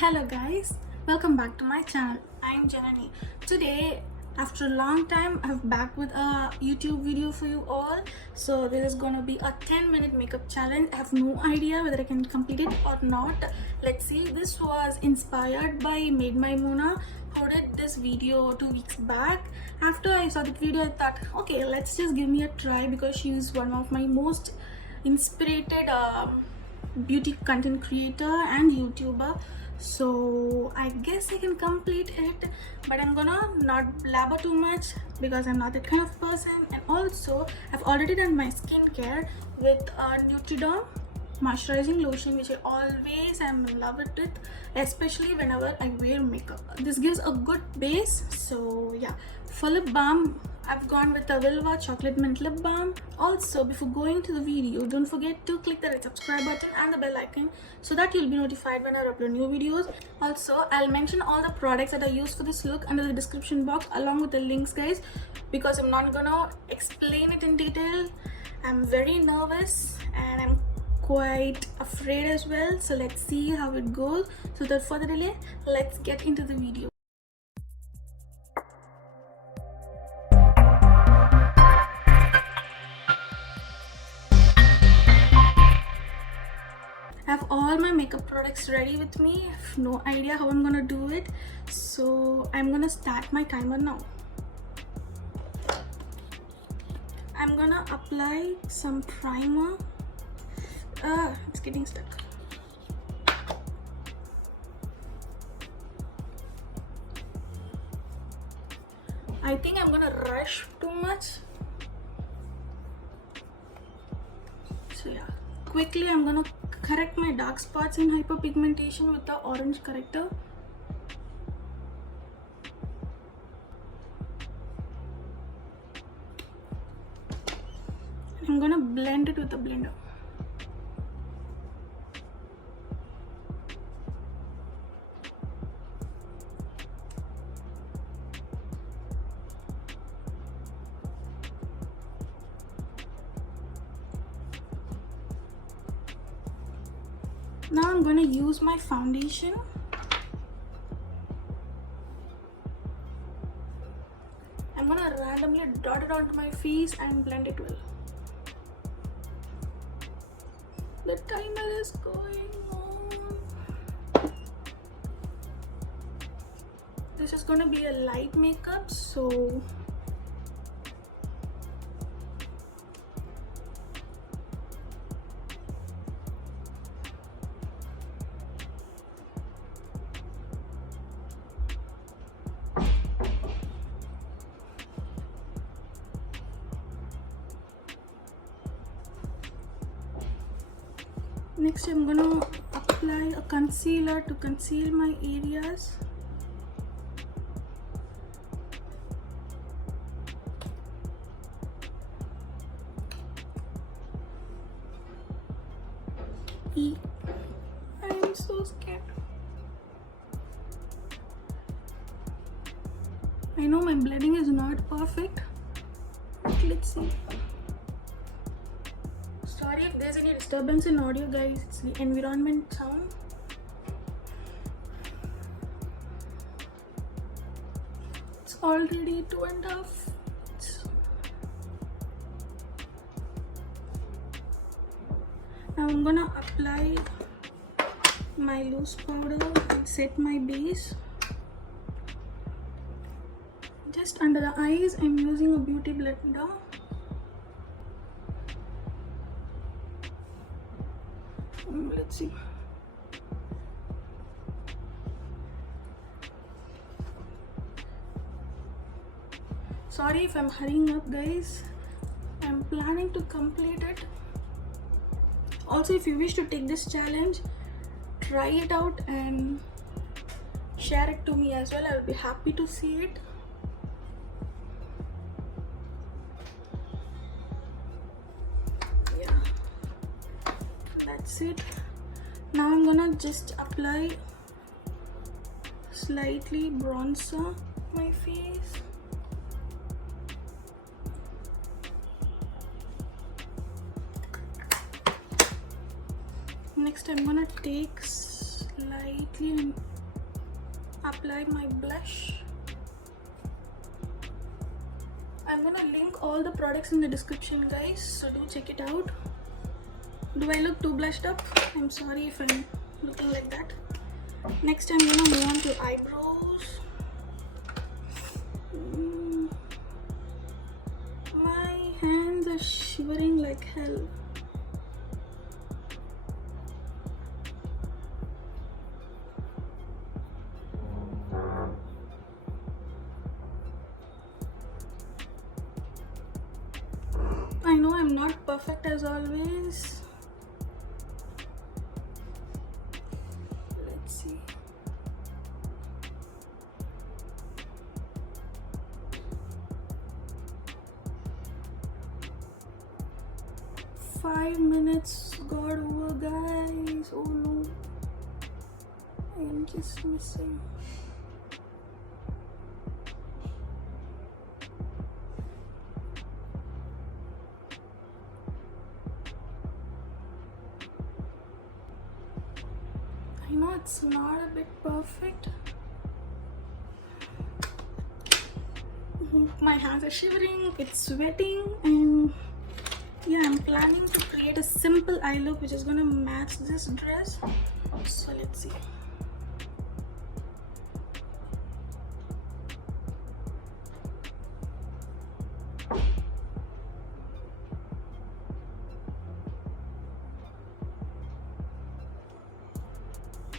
Hello guys, welcome back to my channel. I'm Janani. Today, after a long time, I'm back with a YouTube video for you all. So this is gonna be a 10-minute makeup challenge. I have no idea whether I can complete it or not. Let's see. This was inspired by Made My Mona, who did this video 2 weeks back. After I saw that video, I thought, okay, let's just give me a try because she's one of my most inspired beauty content creator and YouTuber. So I guess I can complete it, but I'm gonna not blabber too much because I'm not that kind of person. And also I've already done my skincare with a Neutriderm moisturizing lotion, which I always am in love with it, especially whenever I wear makeup. This gives a good base. So yeah, for lip balm, I've gone with the Vilvah chocolate mint lip balm. Also, before going to the video, don't forget to click the red subscribe button and the bell icon so that you'll be notified when I upload new videos. Also, I'll mention all the products that I use for this look under the description box along with the links, guys, because I'm not gonna explain it in detail. I'm very nervous and I'm quite afraid as well. So let's see how it goes. So without further delay, let's get into the video. I have all my makeup products ready with me. I have no idea how I'm gonna do it, so I'm gonna start my timer now. I'm gonna apply some primer. It's getting stuck. I think I'm gonna rush too much. So yeah, quickly I'm gonna correct my dark spots in hyperpigmentation with the orange corrector. I'm gonna blend it with the blender. Now I'm going to use my foundation. I'm going to randomly dot it onto my face and blend it well. The timer is going on. This is going to be a light makeup, so next I'm gonna apply a concealer to conceal my areas. I'm so scared. I know my blending is not perfect, but let's see. Sorry if there's any disturbance in audio, guys. It's the environment sound. It's already 2.5. Now I'm gonna apply my loose powder and set my base. Just under the eyes, I'm using a beauty blender. Let's see. Sorry if I'm hurrying up, guys. I'm planning to complete it. Also, if you wish to take this challenge, try it out and share it to me as well. I will be happy to see it. That's it. Now I'm gonna just apply slightly bronzer my face. Next I'm gonna take lightly apply my blush. I'm gonna link all the products in the description, guys, so do check it out. Do I look too blushed up? I'm sorry if I'm looking like that. Next I'm gonna move on to eyebrows. My hands are shivering like hell. I know I'm not perfect as always. Let's see. Five minutes got over, guys. Oh no, I am just missing. I know it's not a bit perfect. My hands are shivering, it's sweating, and yeah, I'm planning to create a simple eye look which is gonna match this dress. So let's see.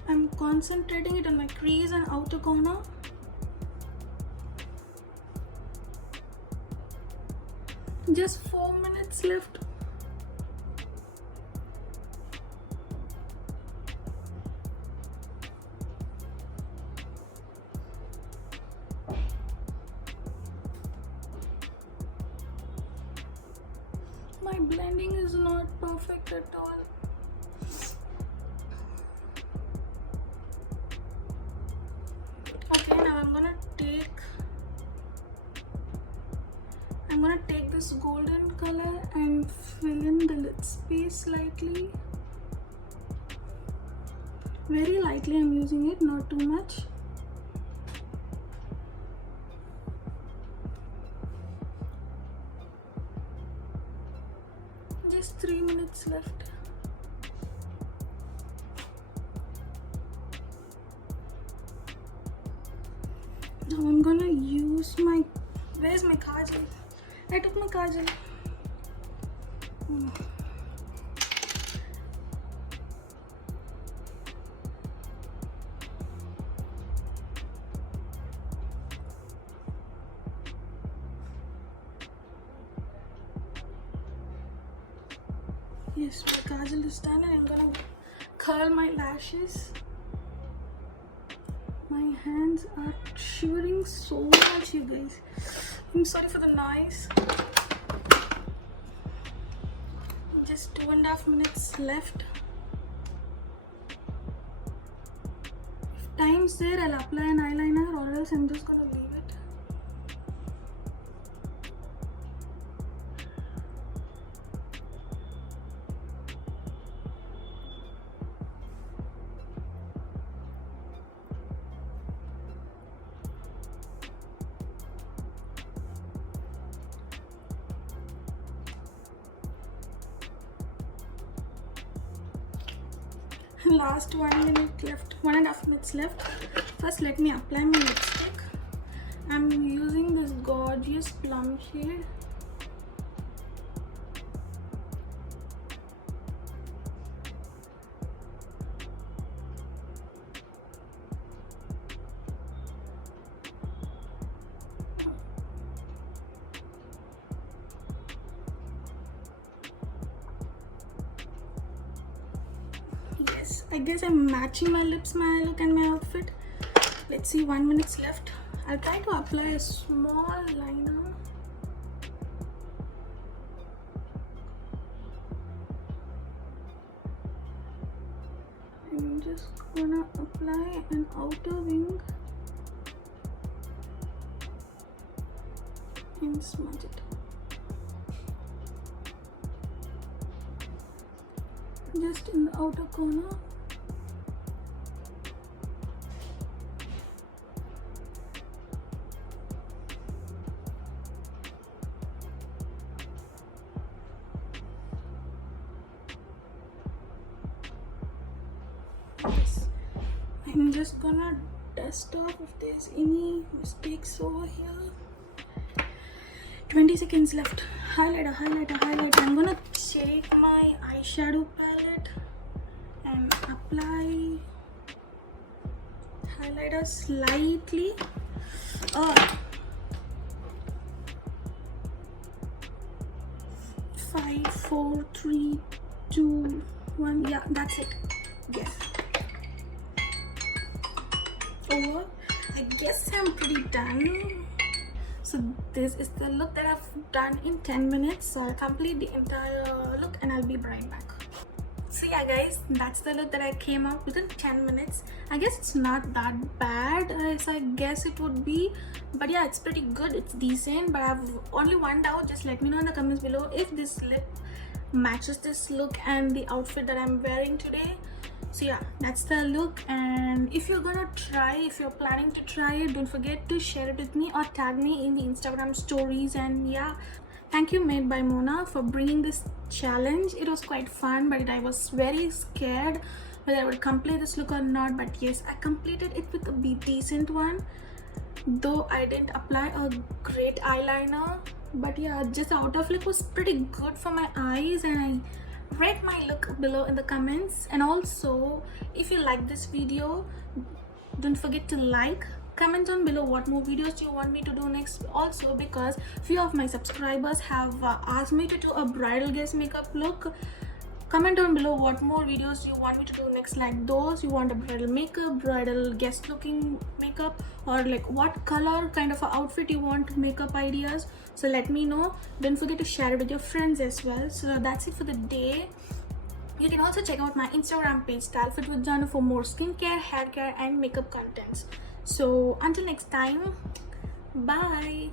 I'm concentrating it on my crease and outer corner. Just 4 minutes left. My blending is not perfect at all. Okay, now I'm gonna take this golden color and fill in the lid space slightly. Very lightly I'm using it, not too much. Just 3 minutes left. Now I'm gonna use my, where's my kajal? I took my kajal. Yes, my kajal is done, and I'm gonna curl my lashes. My hands are shivering so much, you guys. I'm sorry for the noise. Just 2.5 minutes left. If time's there, I'll apply an eyeliner, or else I'm just gonna leave it. Last 1 minute left, 1.5 minutes left. First, let me apply my lipstick. I'm using this gorgeous Plum shade. Yes, I guess I'm matching my lips, my eye look and my outfit. Let's see, 1 minute left. I'll try to apply a small liner. I'm just gonna apply an outer wing and smudge it. Just in the outer corner. Yes. I'm just gonna dust off if there's any mistakes over here. 20 seconds left. Highlighter, highlighter, highlighter. I'm gonna take my eyeshadow palette and apply highlighter slightly. Oh. 5, 4, 3, 2, 1. Yeah, that's it. Yes. Over. I guess I'm pretty done. So this is the look that I've done in 10 minutes. So I'll complete the entire look and I'll be right back. So yeah guys, that's the look that I came up within 10 minutes. I guess it's not that bad as I guess it would be, but yeah, it's pretty good, it's decent. But I have only one doubt. Just let me know in the comments below if this lip matches this look and the outfit that I'm wearing today. So yeah, that's the look. And if you're gonna try, if you're planning to try it, don't forget to share it with me or tag me in the Instagram stories. And yeah, thank you Made by Mona for bringing this challenge. It was quite fun, but I was very scared whether I would complete this look or not. But yes, I completed it with a decent one, though I didn't apply a great eyeliner. But yeah, just the out of look was pretty good for my eyes. And I rate my look below in the comments. And also, if you like this video, don't forget to like, comment down below what more videos you want me to do next. Also, because few of my subscribers have asked me to do a bridal guest makeup look. Comment down below what more videos you want me to do next, like those you want a bridal makeup, bridal guest looking makeup, or like what color kind of a outfit you want makeup ideas. So let me know. Don't forget to share it with your friends as well. So that's it for the day. You can also check out my Instagram page Stylefit with Jana for more skincare, hair care and makeup contents. So until next time, bye.